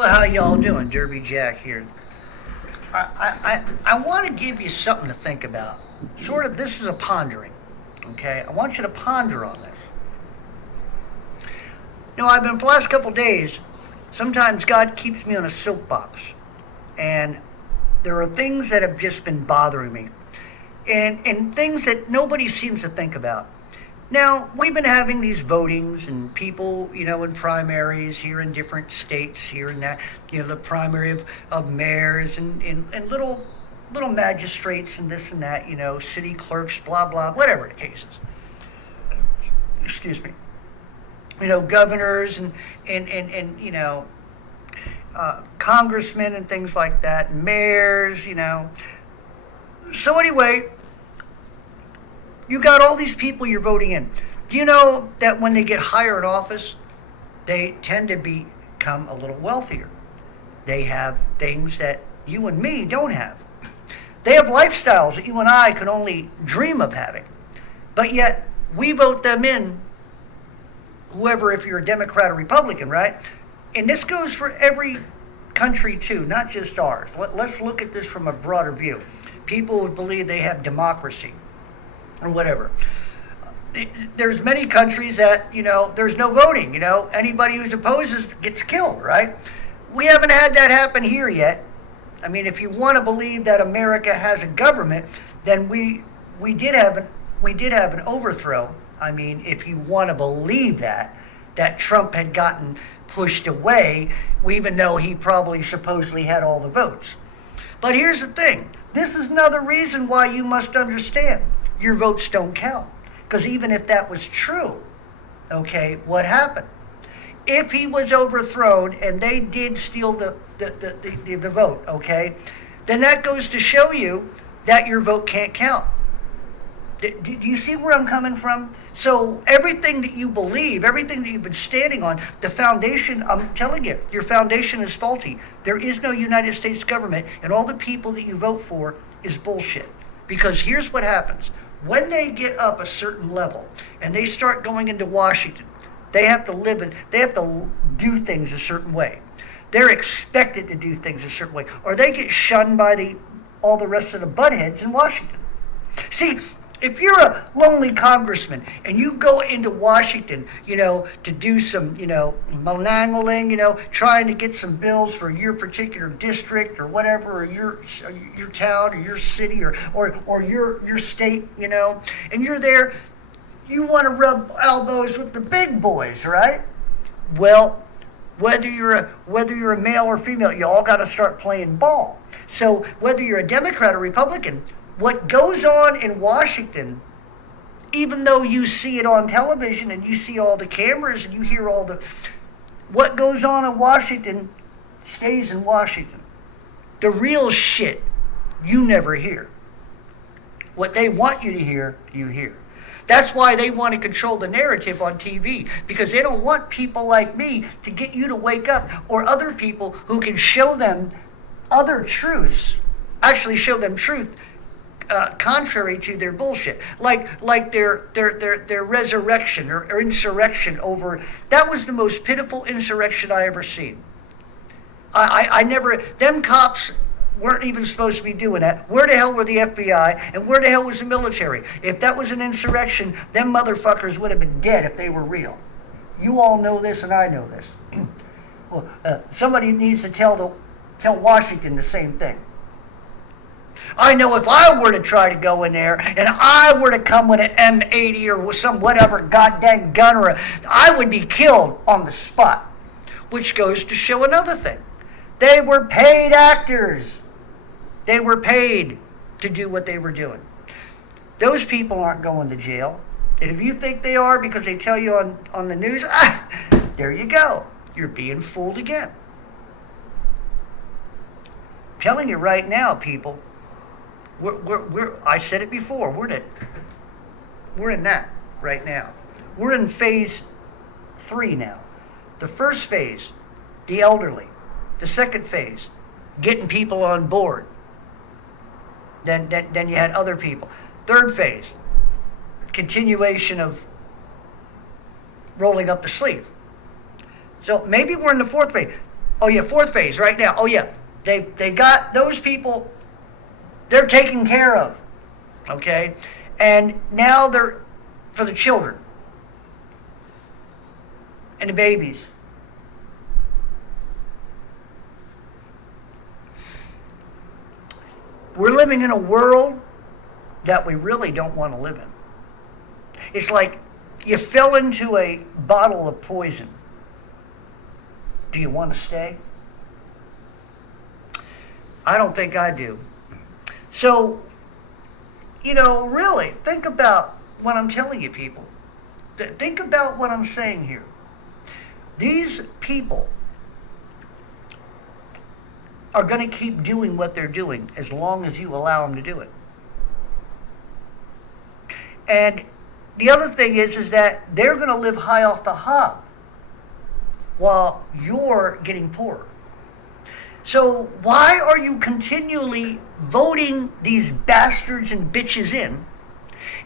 Well, how y'all doing? Derby Jack here. I want to give you something to think about. Sort of, this is a pondering, okay? I want you to ponder on this. I've been, for the last couple days, sometimes God keeps me on a soapbox. And there are things that have just been bothering me. And things that nobody seems to think about. Now, we've been having these votings and people, in primaries here in different states, here and that, the primary of mayors and little magistrates and this and that, city clerks, blah, blah, whatever the case is. Excuse me. Governors and congressmen and things like that, mayors, So anyway, you got all these people you're voting in. Do you know that when they get higher in office, they tend to become a little wealthier? They have things that you and me don't have. They have lifestyles that you and I can only dream of having. But yet, we vote them in, whoever, if you're a Democrat or Republican, right? And this goes for every country too, not just ours. Let's look at this from a broader view. People would believe they have democracy or whatever. There's many countries that, there's no voting. Anybody who opposes gets killed, right? We haven't had that happen here yet. I mean, if you want to believe that America has a government, then we did have an overthrow. I mean, if you want to believe that Trump had gotten pushed away, even though he probably supposedly had all the votes. But here's the thing. This is another reason why you must understand your votes don't count. Because even if that was true, okay, what happened? If he was overthrown and they did steal the vote, okay, then that goes to show you that your vote can't count. Do you see where I'm coming from? So everything that you believe, everything that you've been standing on, the foundation, I'm telling you, your foundation is faulty. There is no United States government, and all the people that you vote for is bullshit. Because here's what happens. When they get up a certain level and they start going into Washington, they have to do things a certain way. They're expected to do things a certain way, or they get shunned by all the rest of the buttheads in Washington. See, if you're a lonely congressman and you go into Washington, to do some, malangling, trying to get some bills for your particular district or whatever, or your town or your city or your state, and you're there, you want to rub elbows with the big boys, right? Well, whether you're a male or female, you all got to start playing ball. So whether you're a Democrat or Republican, what goes on in Washington, even though you see it on television and you see all the cameras and you hear what goes on in Washington stays in Washington. The real shit you never hear. What they want you to hear, you hear. That's why they want to control the narrative on TV, because they don't want people like me to get you to wake up, or other people who can show them other truths, actually show them truth contrary to their bullshit, like their resurrection or insurrection over. That was the most pitiful insurrection I ever seen. I never. Them cops weren't even supposed to be doing that. Where the hell were the FBI and where the hell was the military? If that was an insurrection, them motherfuckers would have been dead if they were real. You all know this, and I know this. Well, somebody needs to tell Washington the same thing. I know if I were to try to go in there and I were to come with an M80 or with some whatever goddamn gun, I would be killed on the spot. Which goes to show another thing. They were paid actors. They were paid to do what they were doing. Those people aren't going to jail. And if you think they are because they tell you on the news, there you go. You're being fooled again. I'm telling you right now, people, I said it before, we're in that right now. We're in phase 3 now. The first phase, the elderly. The second phase, getting people on board. Then you had other people. Third phase, continuation of rolling up the sleeve. So maybe we're in the fourth phase. Oh yeah, fourth phase right now. Oh yeah, they got those people. They're taken care of. Okay, and now they're for the children and the babies. We're living in a world that we really don't want to live in. It's like you fell into a bottle of poison. Do you want to stay? I don't think I do. So, really, think about what I'm telling you, people. Think about what I'm saying here. These people are going to keep doing what they're doing as long as you allow them to do it. And the other thing is that they're going to live high off the hog while you're getting poorer. So why are you continually voting these bastards and bitches in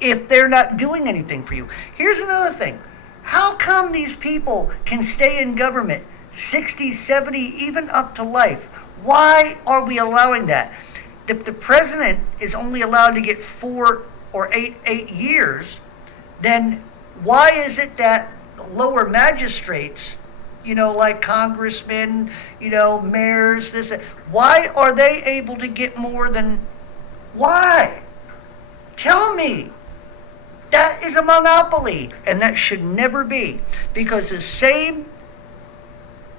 if they're not doing anything for you? Here's another thing. How come these people can stay in government 60, 70, even up to life? Why are we allowing that? If the president is only allowed to get 4 or 8 years, then why is it that lower magistrates, like congressmen, mayors, why are they able to get more than, why? Tell me. That is a monopoly, and that should never be, because the same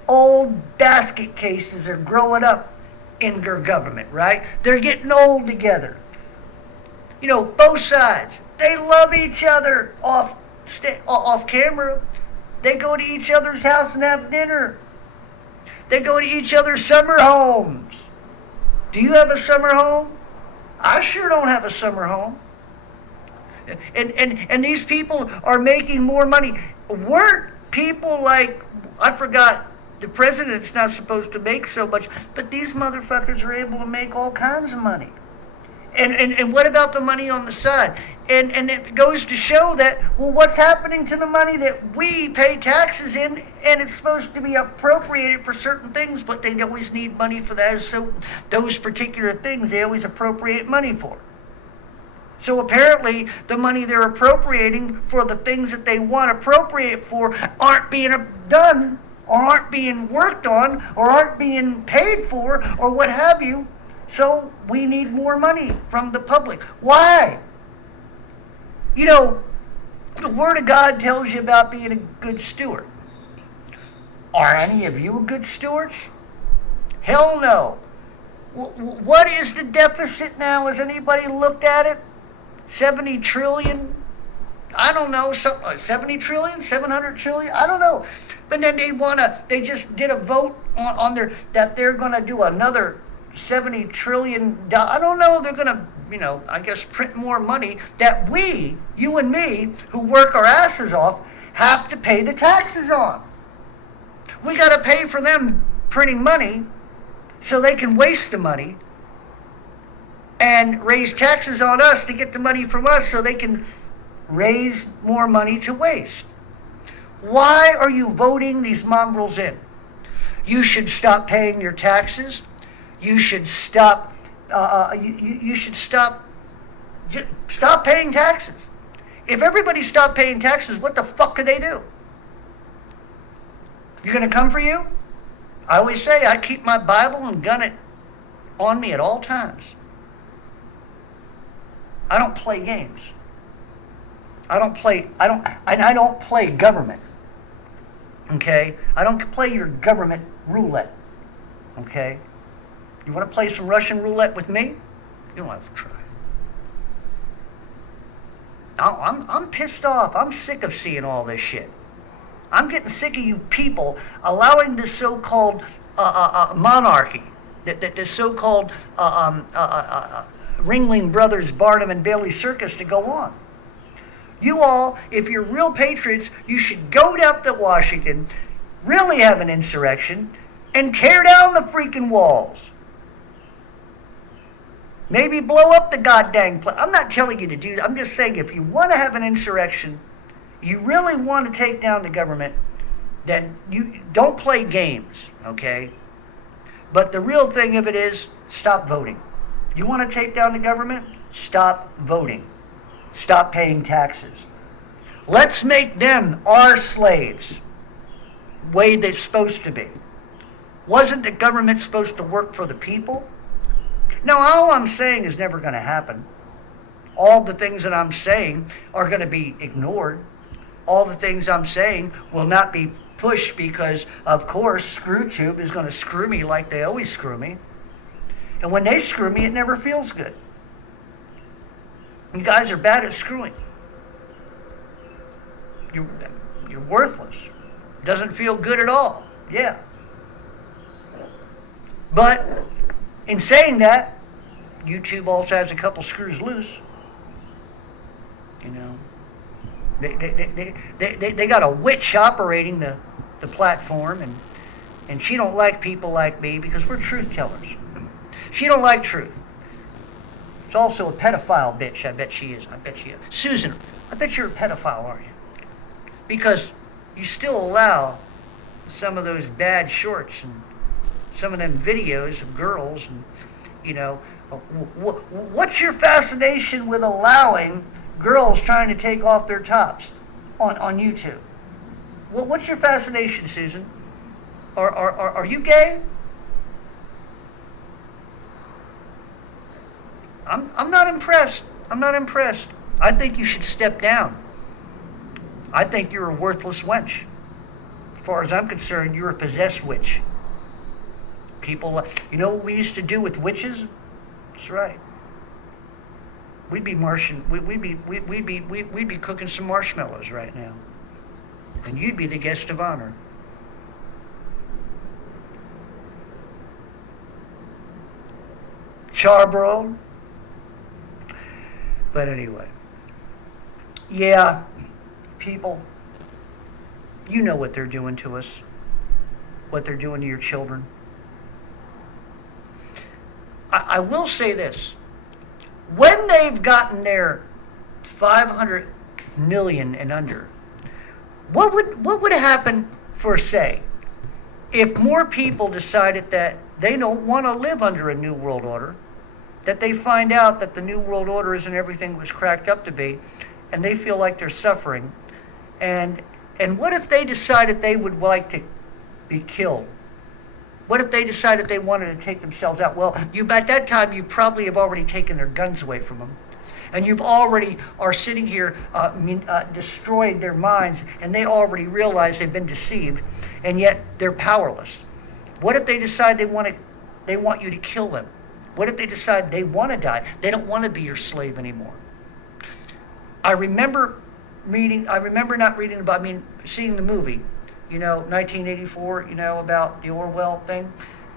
old basket cases are growing up in their government, right? They're getting old together. Both sides, they love each other off camera. They go to each other's house and have dinner. They go to each other's summer homes. Do you have a summer home? I sure don't have a summer home. And these people are making more money. Weren't people like, I forgot, the president's not supposed to make so much, but these motherfuckers are able to make all kinds of money. And what about the money on the side? And it goes to show that, well, what's happening to the money that we pay taxes in, and it's supposed to be appropriated for certain things, but they always need money for that. So those particular things, they always appropriate money for. So apparently the money they're appropriating for the things that they want to appropriate for aren't being done, or aren't being worked on, or aren't being paid for, or what have you. So we need more money from the public. Why? The Word of God tells you about being a good steward. Are any of you good stewards? Hell no. What is the deficit now? Has anybody looked at it? 70 trillion? I don't know. 70 trillion? 700 trillion? I don't know. But then they just did a vote on that they're going to do another 70 trillion. I don't know. They're going to, I guess print more money that we, you and me, who work our asses off, have to pay the taxes on. We got to pay for them printing money so they can waste the money and raise taxes on us to get the money from us so they can raise more money to waste. Why are you voting these mongrels in? You should stop paying your taxes. You should stop. You should stop paying taxes. If everybody stopped paying taxes, what the fuck could they do? You're going to come for you? I always say I keep my Bible and gun it on me at all times. I don't play games. I don't play government. Okay? I don't play your government roulette. Okay? You want to play some Russian roulette with me? You don't have to try. I'm pissed off. I'm sick of seeing all this shit. I'm getting sick of you people allowing this so-called monarchy, the so-called Ringling Brothers, Barnum and Bailey circus to go on. You all, if you're real patriots, you should go down to Washington, really have an insurrection, and tear down the freaking walls. Maybe blow up the goddamn place. I'm not telling you to do that. I'm just saying if you want to have an insurrection, you really want to take down the government, then you don't play games, okay? But the real thing of it is, stop voting. You want to take down the government? Stop voting. Stop paying taxes. Let's make them our slaves, way they're supposed to be. Wasn't the government supposed to work for the people? Now, all I'm saying is never going to happen. All the things that I'm saying are going to be ignored. All the things I'm saying will not be pushed because, of course, ScrewTube is going to screw me like they always screw me. And when they screw me, it never feels good. You guys are bad at screwing. You're worthless. It doesn't feel good at all. Yeah. But in saying that, YouTube also has a couple screws loose. You know, they got a witch operating the platform, and she don't like people like me because we're truth tellers. She don't like truth. It's also a pedophile bitch. I bet she is. I bet she is. Susan, I bet you're a pedophile, aren't you? Because you still allow some of those bad shorts and some of them videos of girls, and you know, what's your fascination with allowing girls trying to take off their tops on YouTube? What's your fascination, Susan? Are you gay? I'm not impressed. I'm not impressed. I think you should step down. I think you're a worthless wench. As far as I'm concerned, you're a possessed witch. People, you know what we used to do with witches? That's right. We'd be we'd be cooking some marshmallows right now, and you'd be the guest of honor. Charbroiled. But anyway, yeah, people, you know what they're doing to us, what they're doing to your children. I will say this. When they've gotten their 500 million and under, what would happen for, say, if more people decided that they don't want to live under a new world order, that they find out that the new world order isn't everything it was cracked up to be, and they feel like they're suffering, and what if they decided they would like to be killed? What if they decided they wanted to take themselves out? Well, at that time, you probably have already taken their guns away from them. And you've already are sitting here destroyed their minds, and they already realize they've been deceived, and yet they're powerless. What if they decide they want you to kill them? What if they decide they want to die? They don't want to be your slave anymore. I remember seeing the movie, 1984, about the Orwell thing.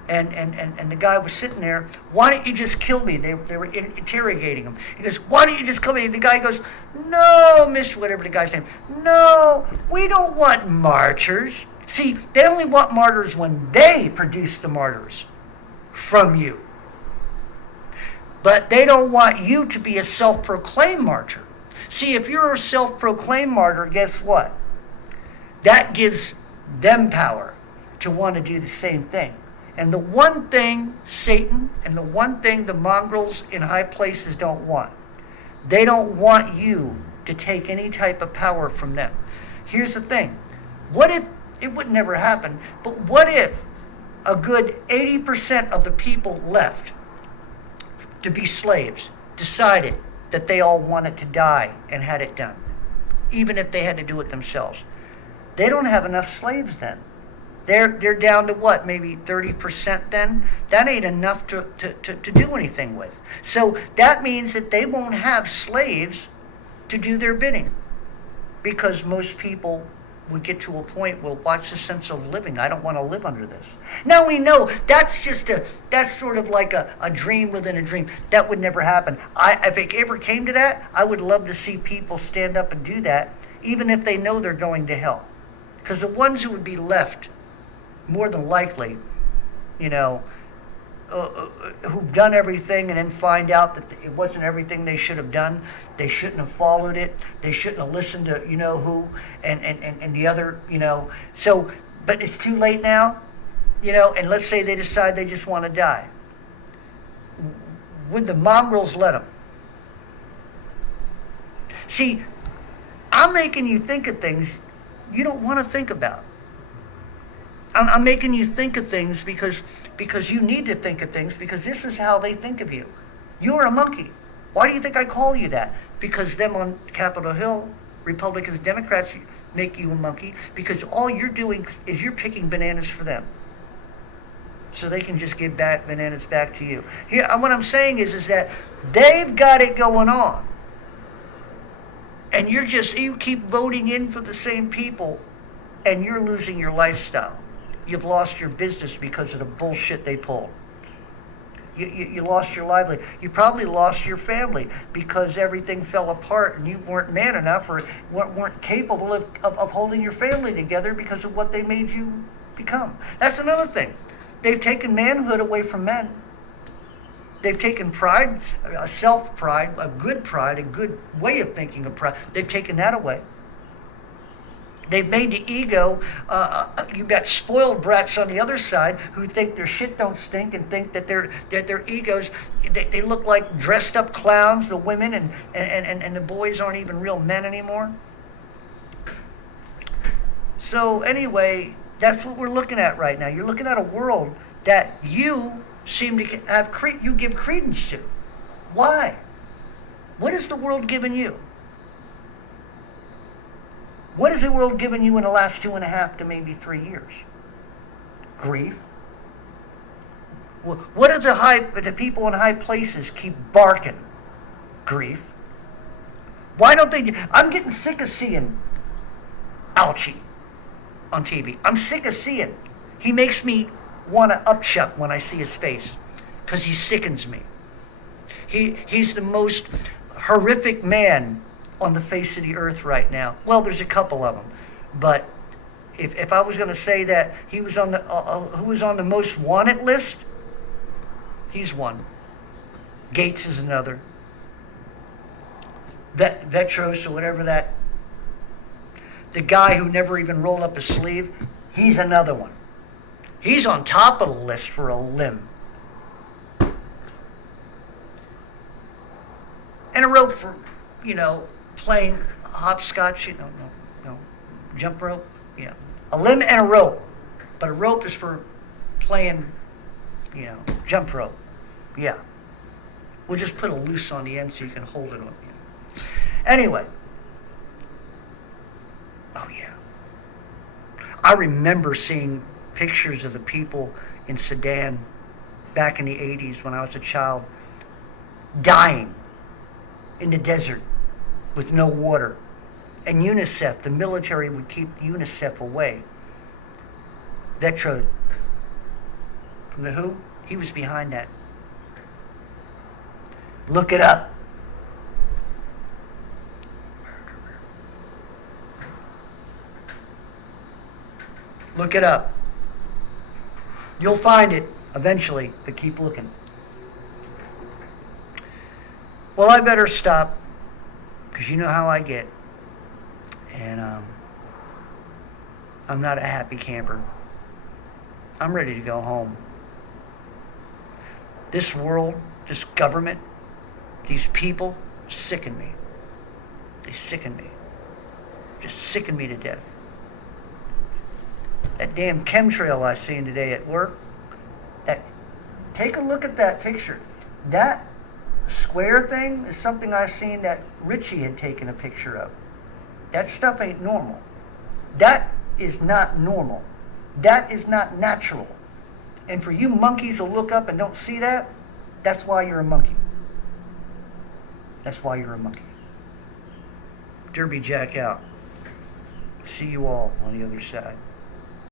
And the guy was sitting there, why don't you just kill me? They were interrogating him. He goes, why don't you just kill me? And the guy goes, no, Mr. whatever the guy's name, no, we don't want martyrs. See, they only want martyrs when they produce the martyrs from you. But they don't want you to be a self-proclaimed martyr. See, if you're a self-proclaimed martyr, guess what? That gives them power to want to do the same thing. And the one thing Satan and the one thing the mongrels in high places don't want, they don't want you to take any type of power from them. Here's the thing. What if, it would never happen, but what if a good 80% of the people left to be slaves decided that they all wanted to die and had it done, even if they had to do it themselves? They don't have enough slaves then. They're down to what, maybe 30% then? That ain't enough to do anything with. So that means that they won't have slaves to do their bidding, because most people would get to a point, well, what's the sense of living? I don't want to live under this. Now we know that's sort of like a dream within a dream. That would never happen. If it ever came to that, I would love to see people stand up and do that, even if they know they're going to hell. Because the ones who would be left, more than likely, who've done everything and then find out that it wasn't everything they should have done. They shouldn't have followed it. They shouldn't have listened to who and the other, So, but it's too late now. and let's say they decide they just want to die. Would the mongrels let them? See, I'm making you think of things you don't want to think about. I'm making you think of things because you need to think of things, because this is how they think of you. You're a monkey. Why do you think I call you that? Because them on Capitol Hill, Republicans, Democrats, make you a monkey, because all you're doing is you're picking bananas for them, so they can just give back bananas back to you. Here, what I'm saying is that they've got it going on, and you keep voting in for the same people, and you're losing your lifestyle. You've lost your business because of the bullshit they pulled. You lost your livelihood. You probably lost your family because everything fell apart and you weren't man enough, or weren't capable of holding your family together because of what they made you become. That's another thing. They've taken manhood away from men. They've taken pride, self-pride, a good way of thinking of pride. They've taken that away. They've made the ego, you've got spoiled brats on the other side who think their shit don't stink and think that their egos, they look like dressed up clowns, the women, and the boys aren't even real men anymore. So anyway, that's what we're looking at right now. You're looking at a world that you seem to have, you give credence to. Why? What has the world given you? What has the world given you in the last 2.5 to maybe 3 years? Grief. What do the people in high places keep barking? Grief. Why don't they? I'm getting sick of seeing Alchie on TV. I'm sick of seeing. He makes me want to upchuck when I see his face, because he sickens me. He's the most horrific man on the face of the earth right now. Well, there's a couple of them, but if I was going to say that he was on the who was on the most wanted list, he's one. Gates is another. Vetros or whatever that. The guy who never even rolled up his sleeve, he's another one. He's on top of the list for a limb. And a rope for, playing hopscotch, no, jump rope, yeah. A limb and a rope, but a rope is for playing, jump rope, yeah. We'll just put a loose on the end so you can hold it on. Anyway, oh yeah. I remember seeing pictures of the people in Sudan back in the 80s when I was a child, dying in the desert with no water. And UNICEF, the military would keep UNICEF away. Vetro, from the WHO, he was behind that. Look it up. Look it up. You'll find it eventually, but keep looking. Well, I better stop, because you know how I get. And I'm not a happy camper. I'm ready to go home. This world, this government, these people sicken me. They sicken me. Just sicken me to death. That damn chemtrail I seen today at work, take a look at that picture. That square thing is something I seen that Richie had taken a picture of. That stuff ain't normal. That is not normal. That is not natural. And for you monkeys to look up and don't see that, that's why you're a monkey. That's why you're a monkey. Derby Jack out. See you all on the other side.